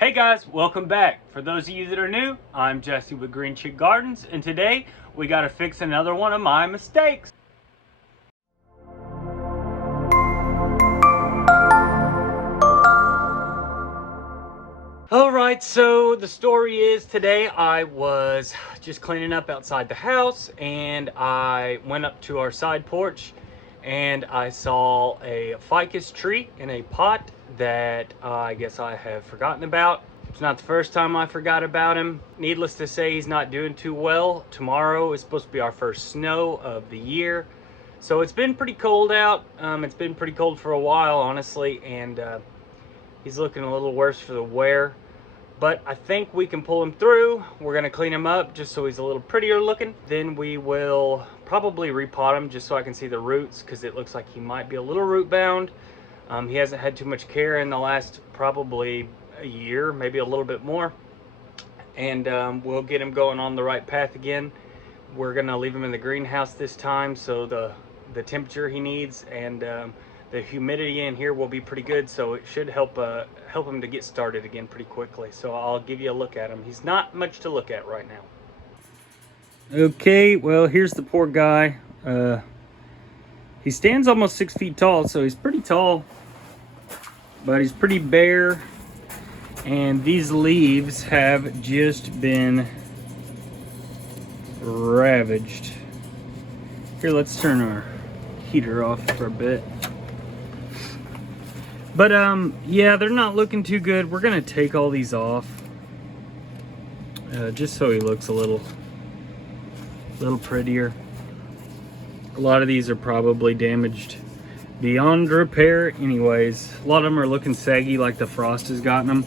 Hey guys, welcome back. For those of you that are new, I'm Jesse with Green Chick Gardens, and today we got to fix another one of my mistakes. Alright, so the story is today I was just cleaning up outside the house and I went up to our side porch and I saw a ficus tree in a pot that I guess I have forgotten about. It's not the first time I forgot about him. Needless to say, he's not doing too well. Tomorrow is supposed to be our first snow of the year. So it's been pretty cold out. It's been pretty cold for a while, honestly, and he's looking a little worse for the wear. But I think we can pull him through. We're gonna clean him up just so he's a little prettier looking. Then we will probably repot him just so I can see the roots, because it looks like he might be a little root bound. He hasn't had too much care in the last probably a year, maybe a little bit more. And we'll get him going on the right path again. We're gonna leave him in the greenhouse this time, so the temperature he needs and the humidity in here will be pretty good, so it should help him to get started again pretty quickly. So I'll give you a look at him. He's not much to look at right now. Okay, well, here's the poor guy. He stands almost 6 feet tall, so he's pretty tall, but he's pretty bare. And these leaves have just been ravaged. Here, let's turn our heater off for a bit. But yeah, they're not looking too good. We're gonna take all these off just so he looks a little prettier. A lot of these are probably damaged beyond repair anyways. A lot of them are looking saggy, like the frost has gotten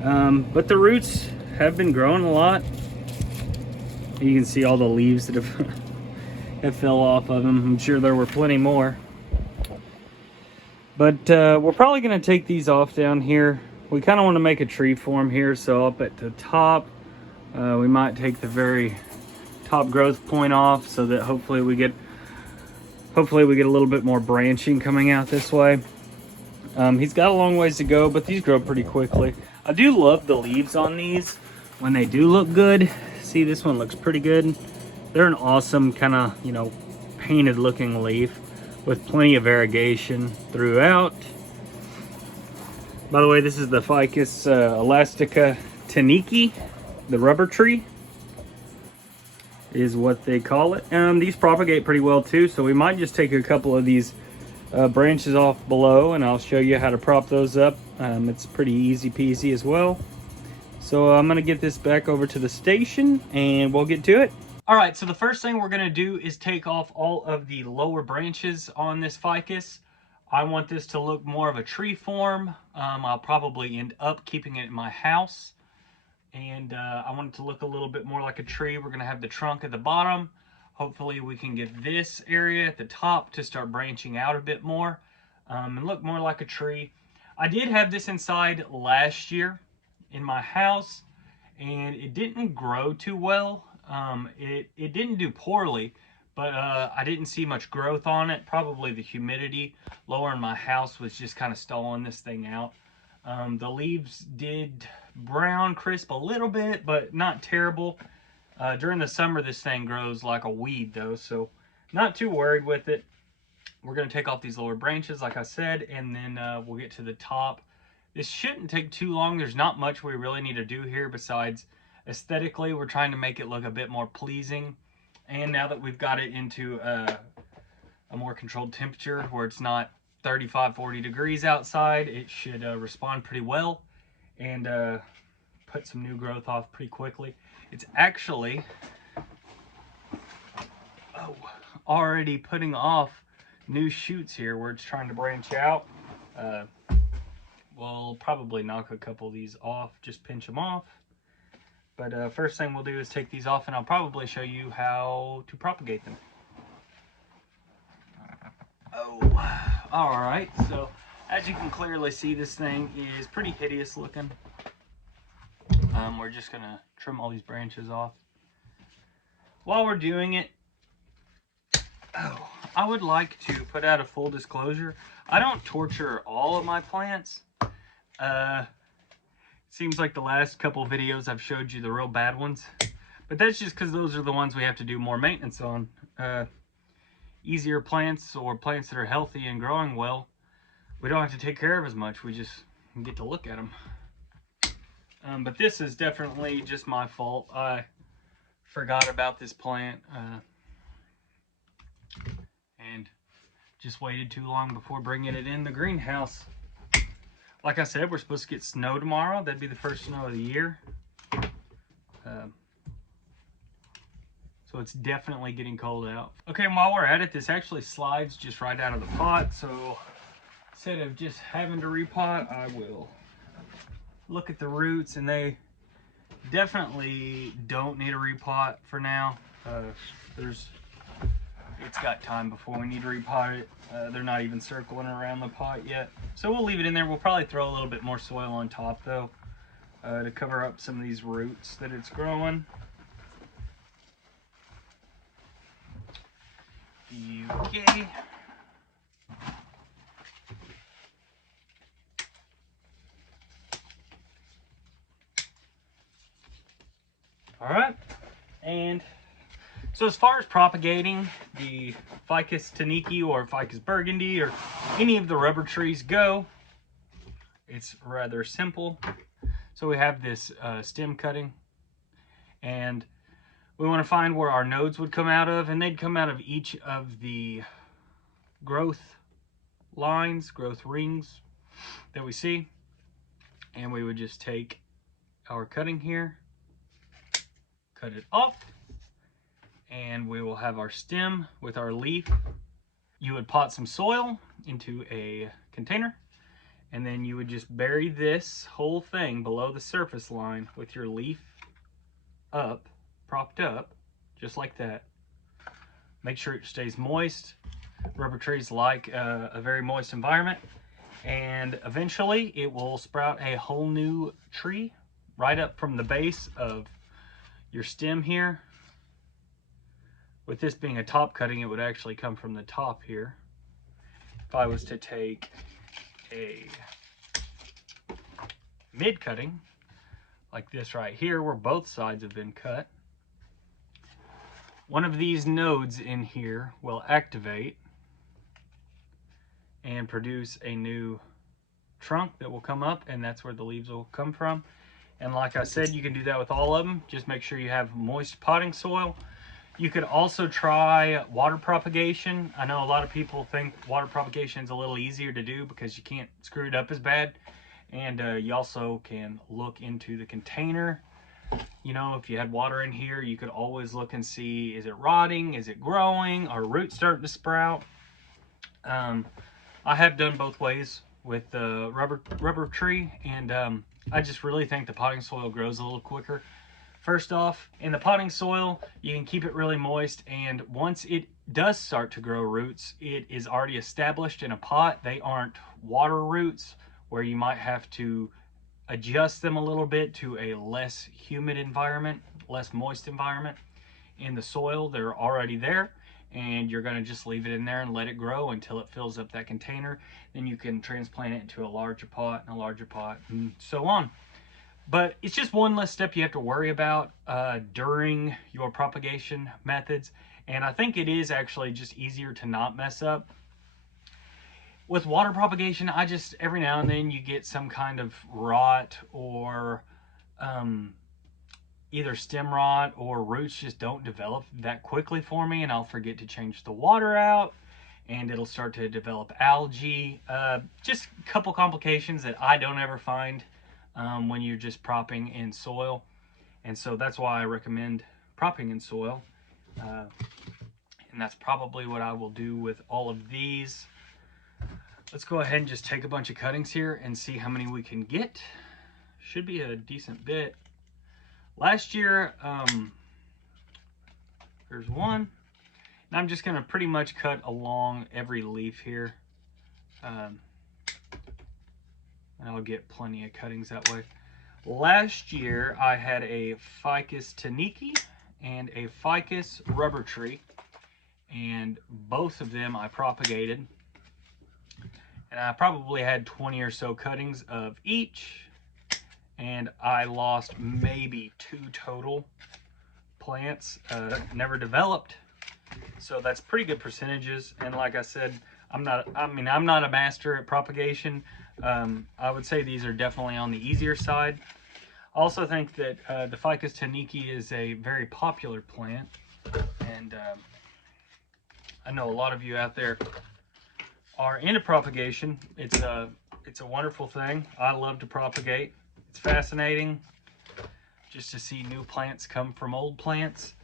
them. But the roots have been growing a lot. You can see all the leaves that have fell off of them. I'm sure there were plenty more. But we're probably going to take these off down here. We kind of want to make a tree form here, so up at the top, we might take the very top growth point off, so that hopefully we get a little bit more branching coming out this way. He's got a long ways to go, but these grow pretty quickly. I do love the leaves on these when they do look good. See, this one looks pretty good. They're an awesome kind of, you know, painted looking leaf with plenty of variegation throughout. By the way, this is the Ficus Elastica tineke, the rubber tree is what they call it. These propagate pretty well too, so we might just take a couple of these branches off below and I'll show you how to prop those up. It's pretty easy peasy as well. So I'm gonna get this back over to the station and we'll get to it. All right, so the first thing we're gonna do is take off all of the lower branches on this ficus. I want this to look more of a tree form. I'll probably end up keeping it in my house. And I want it to look a little bit more like a tree. We're gonna have the trunk at the bottom. Hopefully we can get this area at the top to start branching out a bit more and look more like a tree. I did have this inside last year in my house and it didn't grow too well. It didn't do poorly, but I didn't see much growth on it. Probably the humidity lower in my house was just kind of stalling this thing out. The leaves did brown crisp a little bit, but not terrible. During the summer, this thing grows like a weed though, so not too worried with it. We're going to take off these lower branches, like I said, and then we'll get to the top. This shouldn't take too long. There's not much we really need to do here besides aesthetically. We're trying to make it look a bit more pleasing. And now that we've got it into a more controlled temperature where it's not 35, 40 degrees outside, it should respond pretty well and put some new growth off pretty quickly. It's actually already putting off new shoots here where it's trying to branch out. We'll probably knock a couple of these off, just pinch them off. But first thing we'll do is take these off and I'll probably show you how to propagate them. All right, so as you can clearly see, this thing is pretty hideous looking. We're just gonna trim all these branches off. While we're doing it, I would like to put out a full disclosure. I don't torture all of my plants. Seems like the last couple videos I've showed you the real bad ones, but that's just because those are the ones we have to do more maintenance on. Easier plants or plants that are healthy and growing well, we don't have to take care of as much. We just get to look at them. But this is definitely just my fault. I forgot about this plant and just waited too long before bringing it in the greenhouse. Like I said, we're supposed to get snow tomorrow. That'd be the first snow of the year. So it's definitely getting cold out. Okay, and while we're at it, this actually slides just right out of the pot. So instead of just having to repot, I will look at the roots, and they definitely don't need a repot for now. It's got time before we need to repot it. They're not even circling around the pot yet. So we'll leave it in there. We'll probably throw a little bit more soil on top though, to cover up some of these roots that it's growing. Okay. All right, and so as far as propagating the Ficus tineke or Ficus burgundy or any of the rubber trees go, it's rather simple. So we have this stem cutting, and we want to find where our nodes would come out of, and they'd come out of each of the growth lines, growth rings that we see. And we would just take our cutting here, cut it off, and we will have our stem with our leaf. You would pot some soil into a container, and then you would just bury this whole thing below the surface line with your leaf up, propped up, just like that. Make sure it stays moist. Rubber trees like a very moist environment, and eventually it will sprout a whole new tree right up from the base of your stem here. With this being a top cutting, it would actually come from the top here. If I was to take a mid cutting like this right here, where both sides have been cut, one of these nodes in here will activate and produce a new trunk that will come up, and that's where the leaves will come from. And like I said, you can do that with all of them. Just make sure you have moist potting soil. You could also try water propagation. I know a lot of people think water propagation is a little easier to do because you can't screw it up as bad. And you also can look into the container. You know, if you had water in here, you could always look and see, is it rotting? Is it growing? Are roots starting to sprout? I have done both ways with the rubber tree, and I just really think the potting soil grows a little quicker. First off, in the potting soil, you can keep it really moist, and once it does start to grow roots, it is already established in a pot. They aren't water roots where you might have to adjust them a little bit to a less humid environment, less moist environment. In the soil, they're already there, and you're going to just leave it in there and let it grow until it fills up that container. Then you can transplant it into a larger pot and a larger pot and so on. But it's just one less step you have to worry about during your propagation methods. And I think it is actually just easier to not mess up. With water propagation, I just, every now and then you get some kind of rot or either stem rot or roots just don't develop that quickly for me, and I'll forget to change the water out and it'll start to develop algae. Just a couple complications that I don't ever find when you're just propping in soil. And so that's why I recommend propping in soil. And that's probably what I will do with all of these. Let's go ahead and just take a bunch of cuttings here and see how many we can get. Should be a decent bit. Last year, there's one. And I'm just gonna pretty much cut along every leaf here. And I'll get plenty of cuttings that way. Last year, I had a Ficus tineke and a Ficus rubber tree, and both of them I propagated. And I probably had 20 or so cuttings of each, and I lost maybe 2 total plants, never developed. So that's pretty good percentages. And like I said, I'm not a master at propagation. I would say these are definitely on the easier side. I also think that the Ficus tineke is a very popular plant, and I know a lot of you out there are into propagation. It's a wonderful thing. I love to propagate. It's fascinating just to see new plants come from old plants.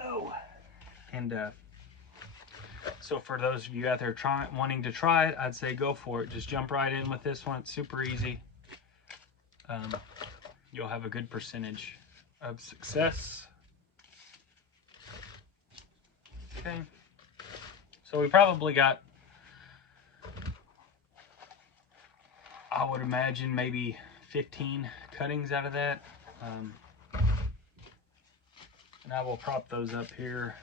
Oh, and so for those of you out there wanting to try it, I'd say go for it. Just jump right in with this one. It's super easy. You'll have a good percentage of success. Okay. So we probably got, I would imagine, maybe 15 cuttings out of that. And I will prop those up here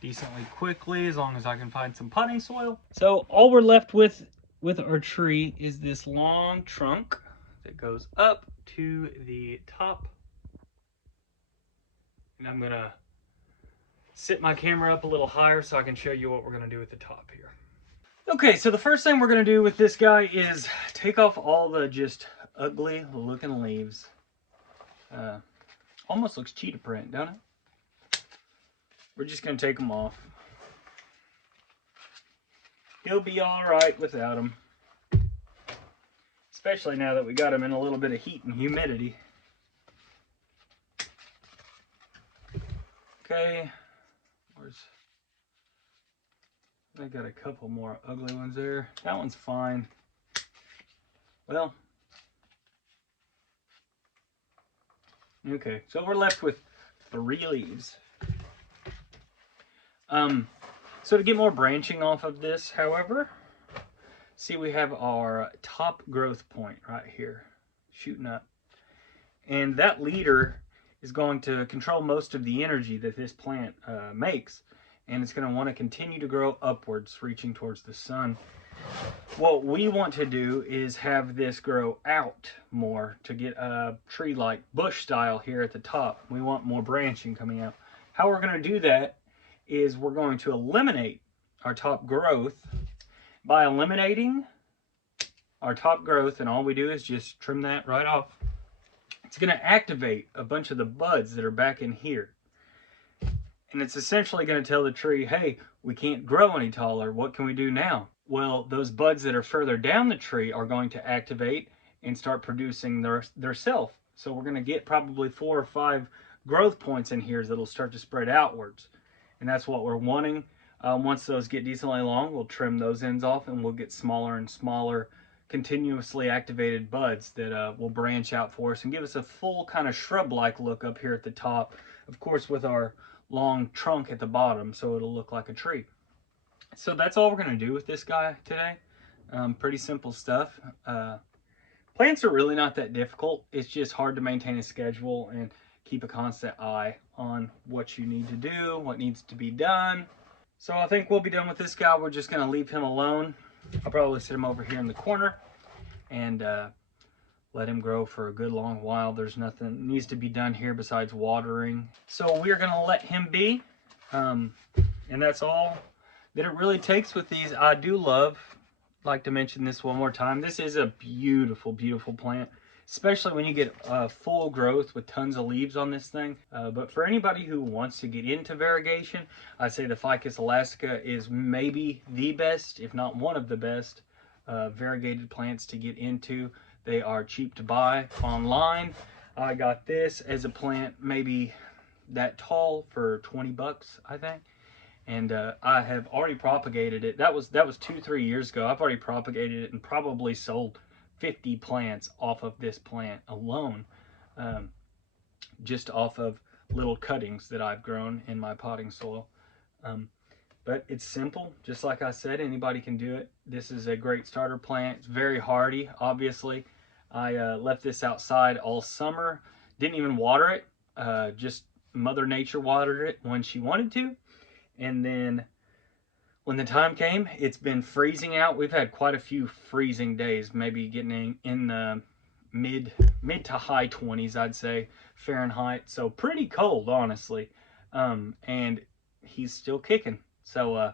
decently quickly, as long as I can find some potting soil. So all we're left with our tree is this long trunk that goes up to the top. And I'm gonna sit my camera up a little higher so I can show you what we're gonna do with the top here. Okay, so the first thing we're gonna do with this guy is take off all the just ugly looking leaves. Almost looks cheetah print, don't it? We're just gonna take them off. He'll be all right without them, especially now that we got him in a little bit of heat and humidity. Okay, I got a couple more ugly ones there. That one's fine. Well, okay, so we're left with 3 leaves. So to get more branching off of this, however, see, we have our top growth point right here, shooting up. And that leader is going to control most of the energy that this plant makes. And it's going to want to continue to grow upwards, reaching towards the sun. What we want to do is have this grow out more to get a tree like bush style here at the top. We want more branching coming out. How we're going to do that is we're going to eliminate our top growth. By eliminating our top growth, and all we do is just trim that right off, it's going to activate a bunch of the buds that are back in here. And it's essentially going to tell the tree, hey, we can't grow any taller. What can we do now? Well, those buds that are further down the tree are going to activate and start producing their self. So we're going to get probably 4 or 5 growth points in here that'll start to spread outwards. And that's what we're wanting. Once those get decently long, we'll trim those ends off and we'll get smaller and smaller continuously activated buds that will branch out for us and give us a full kind of shrub-like look up here at the top, of course with our long trunk at the bottom, so it'll look like a tree. So that's all we're going to do with this guy today. Pretty simple stuff. Plants are really not that difficult. It's just hard to maintain a schedule and keep a constant eye on what you need to do, what needs to be done. So I think we'll be done with this guy. We're just going to leave him alone. I'll probably sit him over here in the corner and let him grow for a good long while. There's nothing needs to be done here besides watering. So we're going to let him be. And that's all that it really takes with these. I do like to mention this one more time. This is a beautiful, beautiful plant, especially when you get full growth with tons of leaves on this thing. But for anybody who wants to get into variegation, I'd say the Ficus Elastica is maybe the best, if not one of the best, variegated plants to get into. They are cheap to buy online. I got this as a plant maybe that tall for 20 bucks, I think. And I have already propagated it. That was 2-3 years ago. I've already propagated it and probably sold 50 plants off of this plant alone, just off of little cuttings that I've grown in my potting soil. But it's simple, just like I said, anybody can do it. This is a great starter plant. It's very hardy, obviously. I left this outside all summer, didn't even water it, just Mother Nature watered it when she wanted to. And then when the time came, it's been freezing out. We've had quite a few freezing days, maybe getting in the mid to high 20s, I'd say, Fahrenheit. So pretty cold, honestly. And he's still kicking. So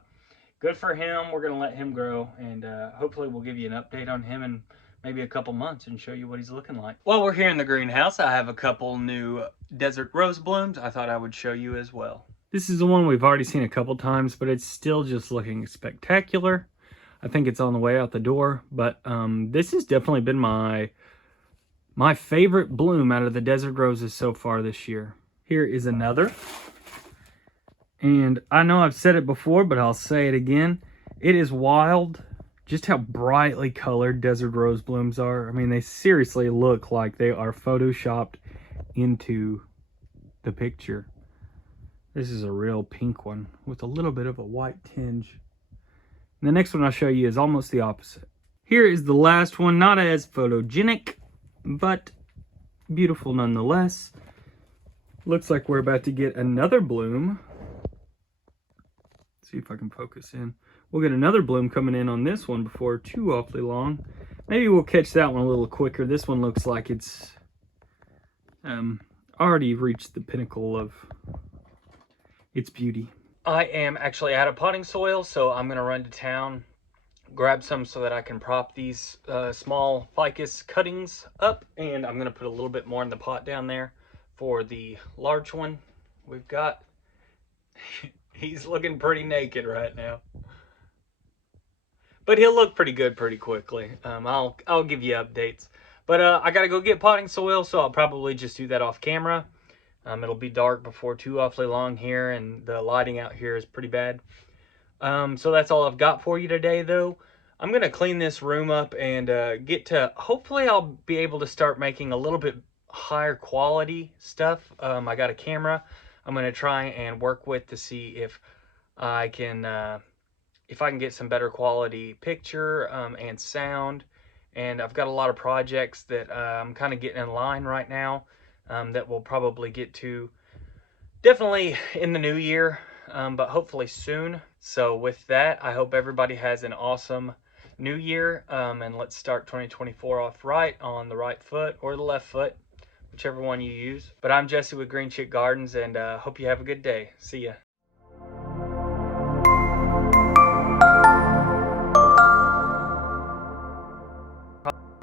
good for him. We're going to let him grow, and hopefully we'll give you an update on him in maybe a couple months and show you what he's looking like. While we're here in the greenhouse, I have a couple new desert rose blooms I thought I would show you as well. This is the one we've already seen a couple times, but it's still just looking spectacular. I think it's on the way out the door, but this has definitely been my favorite bloom out of the desert roses so far this year. Here is another. And I know I've said it before, but I'll say it again. It is wild just how brightly colored desert rose blooms are. I mean, they seriously look like they are photoshopped into the picture. This is a real pink one with a little bit of a white tinge. And the next one I'll show you is almost the opposite. Here is the last one, not as photogenic, but beautiful nonetheless. Looks like we're about to get another bloom. See if I can focus in. We'll get another bloom coming in on this one before too awfully long. Maybe we'll catch that one a little quicker. This one looks like it's already reached the pinnacle of its beauty. I am actually out of potting soil, so I'm gonna run to town, grab some so that I can prop these small ficus cuttings up, and I'm gonna put a little bit more in the pot down there for the large one we've got. He's looking pretty naked right now, but he'll look pretty good pretty quickly. I'll give you updates, but I gotta go get potting soil, so I'll probably just do that off camera. It'll be dark before too awfully long here, and the lighting out here is pretty bad. So that's all I've got for you today, though. I'm gonna clean this room up and get to, hopefully I'll be able to start making a little bit higher quality stuff. I got a camera I'm gonna try and work with to see if I can get some better quality picture and sound. And I've got a lot of projects that I'm kind of getting in line right now that we'll probably get to definitely in the new year, but hopefully soon. So with that, I hope everybody has an awesome new year, and let's start 2024 off right, on the right foot or the left foot, whichever one you use. But I'm Jesse with Green Chick Gardens, and hope you have a good day. See ya.